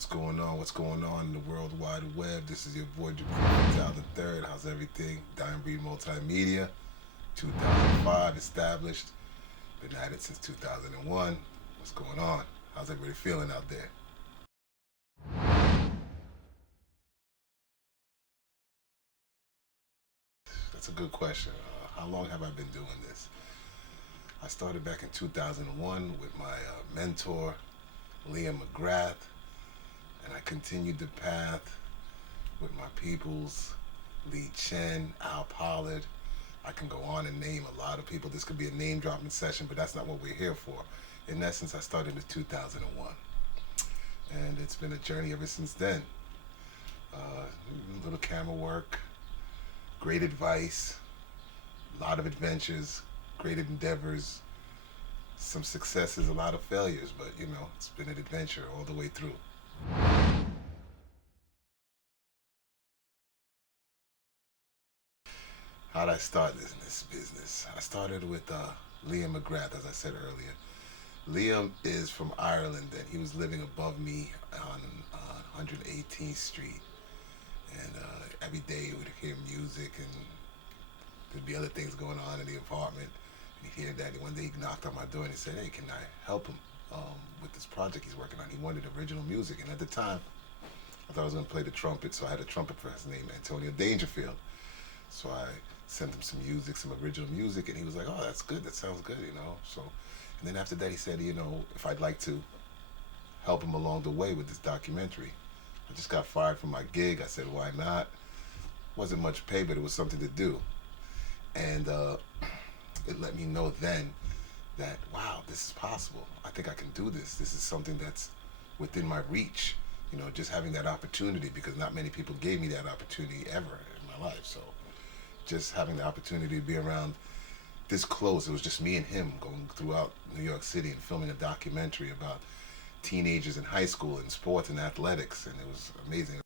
What's going on? What's going on in the World Wide Web? This is your boy Jamaican Restaurant. How's everything? Dying Breed Multimedia, 2005 established. Been at it since 2001. What's going on? How's everybody feeling out there? That's a good question. How long have I been doing this? I started back in 2001 with my mentor, Liam McGrath, and I continued the path with my peoples, Lee Chen, Al Pollard. I can go on and name a lot of people. This could be a name dropping session, but that's not what we're here for. In essence, I started in 2001, and it's been a journey ever since then. Little camera work, great advice, a lot of adventures, great endeavors, some successes, a lot of failures, but it's been an adventure all the way through. How did I start this business? I started with Liam McGrath, as I said earlier. Liam is from Ireland, and he was living above me on 118th Street. And every day you would hear music, and there'd be other things going on in the apartment. And he'd hear that. One day he knocked on my door and he said, "Hey, can I help him with this project he's working on?" He wanted original music, and at the time, I thought I was going to play the trumpet, so I had a trumpet for his name, Antonio Dangerfield. So I sent him some music, some original music, and he was like, "Oh, that's good. That sounds good." So, and then after that, he said, if I'd like to help him along the way with this documentary. I just got fired from my gig. I said, why not? Wasn't much pay, but it was something to do. And it let me know then that, wow, this is possible. I think I can do this. This is something that's within my reach. Just having that opportunity, because not many people gave me that opportunity ever in my life. So just having the opportunity to be around this close, it was just me and him going throughout New York City and filming a documentary about teenagers in high school and sports and athletics, and it was amazing.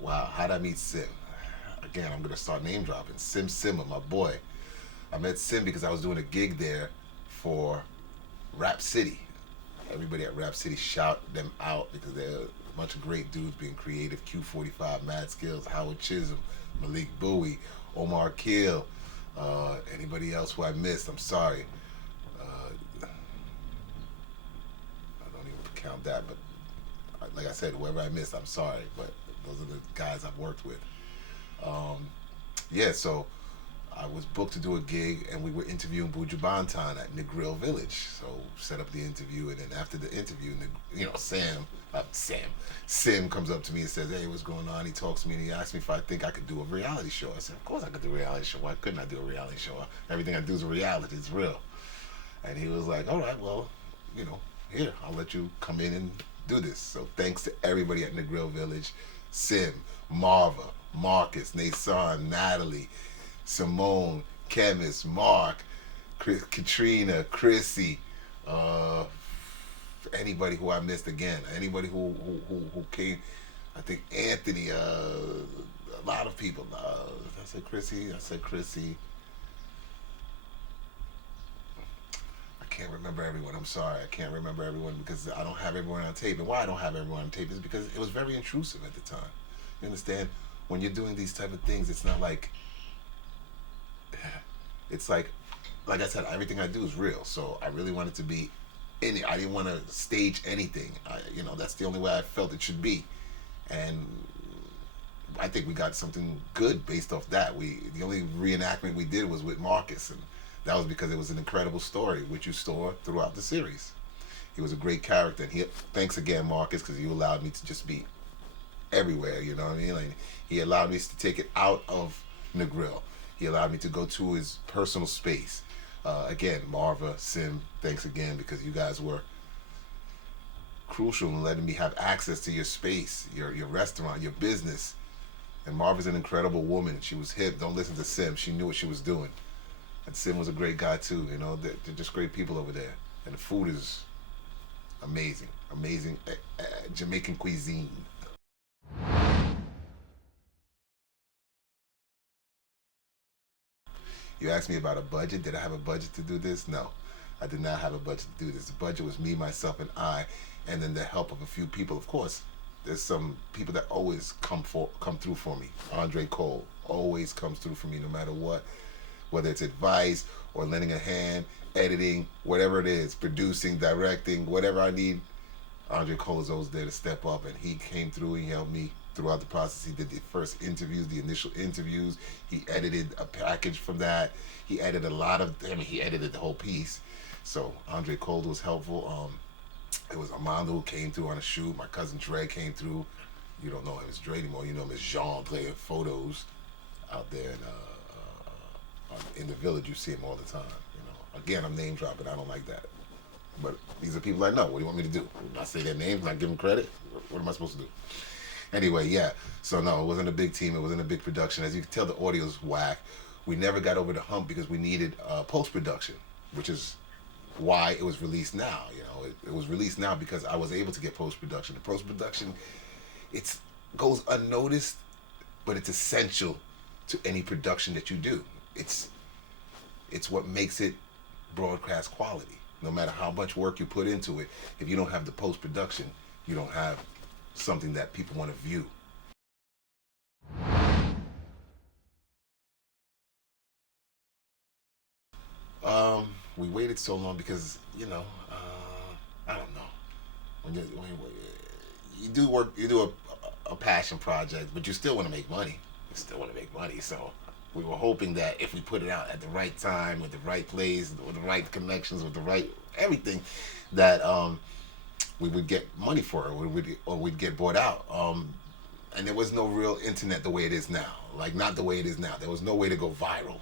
Wow, how'd I meet Sim? Again, I'm gonna start name dropping. Sim Simma, my boy. I met Sim because I was doing a gig there for Rap City. Everybody at Rap City shout them out because they're a bunch of great dudes being creative. Q45, Mad Skills, Howard Chisholm, Malik Bowie, Omar Keel, anybody else who I missed, I'm sorry. I don't even count that, but like I said, whoever I missed, I'm sorry. But those are the guys I've worked with. Um, yeah, so I was booked to do a gig, and we were interviewing Buju Banton at Negril Village. So set up the interview, and then after the interview, Sim comes up to me and says, "Hey, what's going on?" He talks to me, and he asked me if I think I could do a reality show. I said, "Of course I could do a reality show. Why couldn't I do a reality show? Everything I do is a reality. It's real." And he was like, "All right, well, here, I'll let you come in and do this." So thanks to everybody at Negril Village, Sim, Marva, Marcus, Nason, Natalie, Simone, Chemist, Mark, Katrina, Chrissy, uh, anybody who I missed again, anybody who came, I think Anthony, a lot of people. I said Chrissy. I can't remember everyone. I'm sorry. I can't remember everyone because I don't have everyone on tape. And why I don't have everyone on tape is because it was very intrusive at the time. You understand? When you're doing these type of things, it's not like, it's like I said, everything I do is real. So I really wanted to be in it. I didn't want to stage anything. That's the only way I felt it should be. And I think we got something good based off that. The only reenactment we did was with Marcus, and that was because it was an incredible story, which you saw throughout the series. He was a great character, and thanks again, Marcus, because you allowed me to just be everywhere. You know what I mean? Like, he allowed me to take it out of Negril. He allowed me to go to his personal space. Again, Marva, Sim, thanks again, because you guys were crucial in letting me have access to your space, your restaurant, your business. And Marva's an incredible woman. She was hip. Don't listen to Sim. She knew what she was doing. And Sim was a great guy too. They're just great people over there. And the food is amazing, amazing Jamaican cuisine. You asked me about a budget. Did I have a budget to do this? No. I did not have a budget to do this. The budget was me, myself, and I, and then the help of a few people. Of course, there's some people that always come through for me. Andre Cole always comes through for me, no matter what, whether it's advice or lending a hand, editing, whatever it is, producing, directing, whatever I need. Andre Cole is always there to step up, and he came through. He helped me throughout the process. He did the first interviews, the initial interviews. He edited a package from that. He edited a lot of. I mean, he edited the whole piece. So Andre Cole was helpful. It was Armando who came through on a shoot. My cousin Dre came through. You don't know him as Dre anymore. You know him as Jean playing photos out there in the village. You see him all the time. You know. Again, I'm name dropping. I don't like that. But these are people I know. What do you want me to do? Not say their names, not give them credit? What am I supposed to do? Anyway, yeah. So no, it wasn't a big team. It wasn't a big production. As you can tell, the audio's whack. We never got over the hump because we needed post-production, which is why it was released now. You know, it was released now because I was able to get post-production. The post-production, it goes unnoticed, but it's essential to any production that you do. It's what makes it broadcast quality. No matter how much work you put into it, if you don't have the post-production, you don't have something that people want to view. We waited so long because, I don't know. You do work, you do a passion project, but you still want to make money. You still want to make money, so we were hoping that if we put it out at the right time, with the right place, with the right connections, with the right everything, that we would get money for it, or we'd get bought out. And there was no real internet the way it is now. Like, not the way it is now. There was no way to go viral.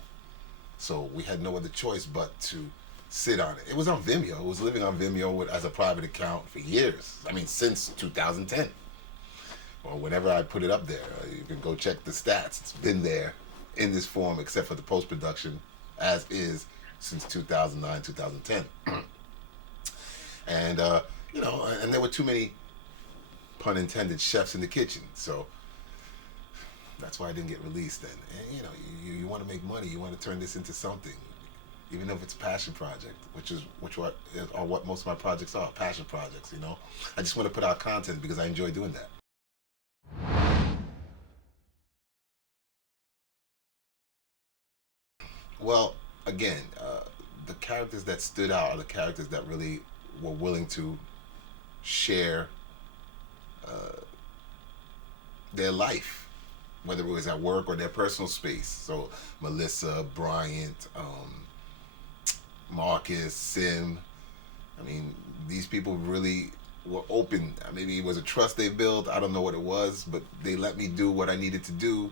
So we had no other choice but to sit on it. It was on Vimeo. It was living on Vimeo as a private account for years. I mean, since 2010. Or whenever I put it up there, you can go check the stats. It's been there in this form, except for the post-production, as is, since 2009, 2010. And, and there were too many, pun intended, chefs in the kitchen. So that's why I didn't get released then. And, you want to make money. You want to turn this into something, even if it's a passion project, which are what most of my projects are, passion projects, I just want to put out content because I enjoy doing that. Well, again, the characters that stood out are the characters that really were willing to share their life, whether it was at work or their personal space. So Melissa, Bryant, Marcus, Sim. I mean, these people really were open. Maybe it was a trust they built. I don't know what it was, but they let me do what I needed to do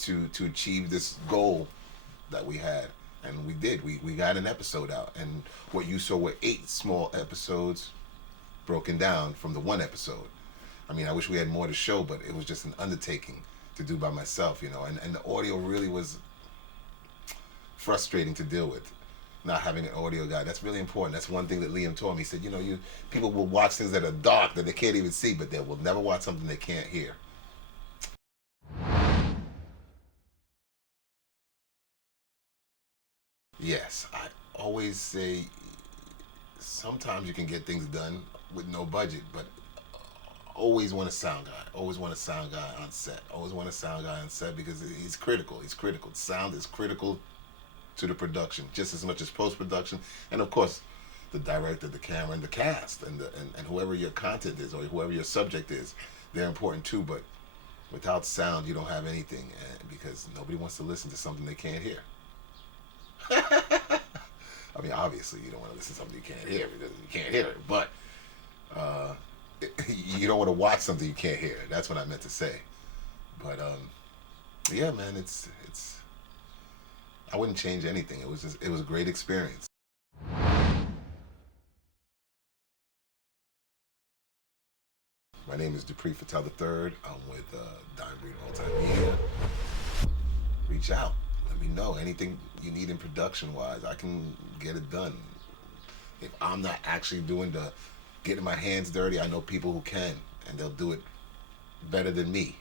to achieve this goal that we had. And we did. We got an episode out. And what you saw were 8 small episodes broken down from the one episode. I mean, I wish we had more to show, but it was just an undertaking to do by myself, And the audio really was frustrating to deal with. Not having an audio guy, that's really important. That's one thing that Liam told me. He said, people will watch things that are dark that they can't even see, but they will never watch something they can't hear. Yes, I always say sometimes you can get things done with no budget, but always want a sound guy. Always want a sound guy on set. Always want a sound guy on set because he's critical. He's critical. Sound is critical to the production just as much as post-production, and of course the director, the camera, and the cast, and whoever your content is or whoever your subject is, they're important too. But without sound, you don't have anything, because nobody wants to listen to something they can't hear. I mean, obviously you don't want to listen to something you can't hear because you can't hear it, but you don't want to watch something you can't hear. That's what I meant to say. But yeah, man, it's I wouldn't change anything. It was a great experience. My name is Dupree Fatel III. I'm with Dime Breed Multimedia. Reach out. Let me know anything you need in production wise. I can get it done. If I'm not actually doing getting my hands dirty, I know people who can, and they'll do it better than me.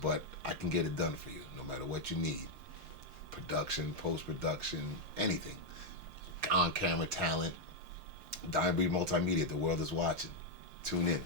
But I can get it done for you, no matter what you need. Production, post-production, anything. on camera talent. Dime Breed Multimedia. The world is watching. Tune in.